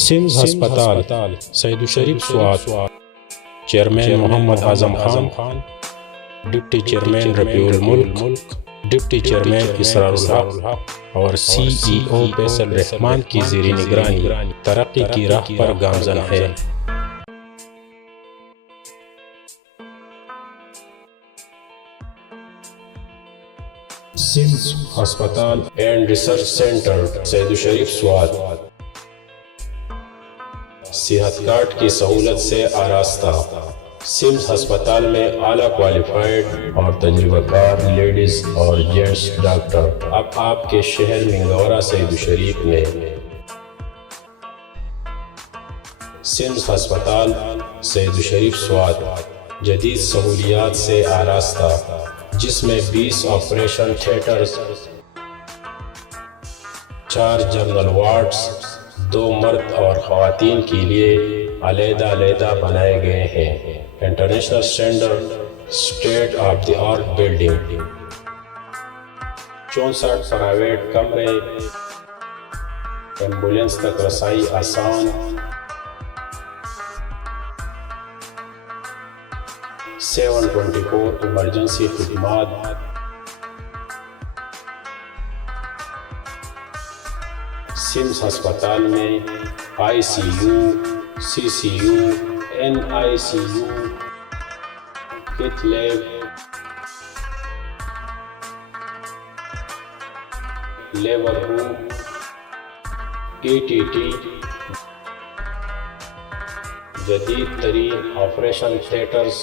SIMs ہسپتال سید Sharif Swat, chairman Muhammad Azam Khan, deputy chairman ربیع الملک، deputy chairman اسرار الحق اور سی ای او فیصل رحمان کی زیر نگرانی ترقی کی راہ پر گامزن ہے۔ سمز ہسپتال and research centre Saidu Sharif Swat صحت کارڈ کی سہولت سے آراستہ۔ سمز ہسپتال میں اعلیٰ کوالیفائڈ اور تجربہ کار لیڈیز اور جینٹس ڈاکٹر اب آپ کے شہر منگورہ سید الشریف میں۔ سمز ہسپتال سید الشریف سوات جدید سہولیات سے آراستہ، جس میں 20 آپریشن تھیٹرز، 4 جنرل وارڈز، 2 مرد اور خواتین کے لیے علیحدہ بنائے گئے ہیں۔ International standard state of the art building, 64 private کمرے، ایمبولینس تک رسائی آسان، 7/24 ایمرجنسی خدمات، سمز ہسپتال میں I C U, C C U, N I C U, cath lab, labour room, T T T, جدید ترین operation theatres,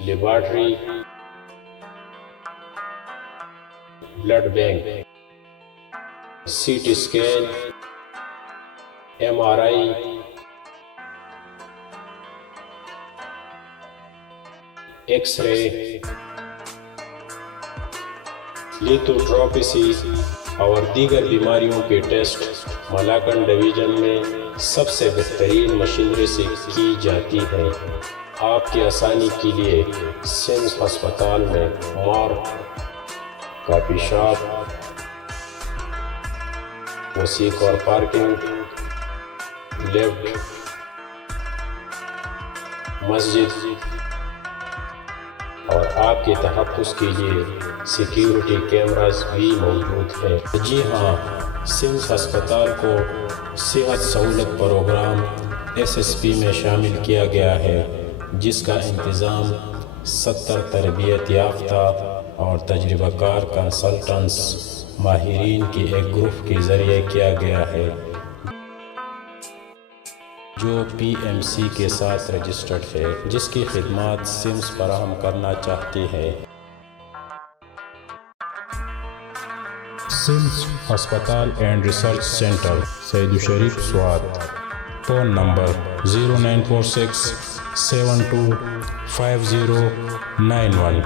laboratory, blood bank, C T scan, M R I, X ray, lithotripsy اور دیگر بیماریوں کے test Malakand division میں سب سے بہترین machinery سے کی جاتی ہے۔ آپ کی آسانی کے لیے سمز ہسپتال میں مارگ، کافی شاپ، وسیع اور پارکنگ، لفٹ، مسجد اور آپ کے تحفظ کے لیے سیکیورٹی کیمراز بھی موجود ہیں۔ جی ہاں، سمز ہسپتال کو صحت سہولت پروگرام SSP میں شامل کیا گیا ہے، جس کا انتظام 70 تربیت یافتہ اور تجربہ کار کنسلٹنٹس ماہرین کے ایک گروپ کے ذریعے کیا گیا ہے، جو PMC کے ساتھ رجسٹرڈ ہے، جس کی خدمات سمز فراہم کرنا چاہتی ہے۔ سمز ہسپتال and research centre Saidu Sharif Swat, phone number 0946 725091۔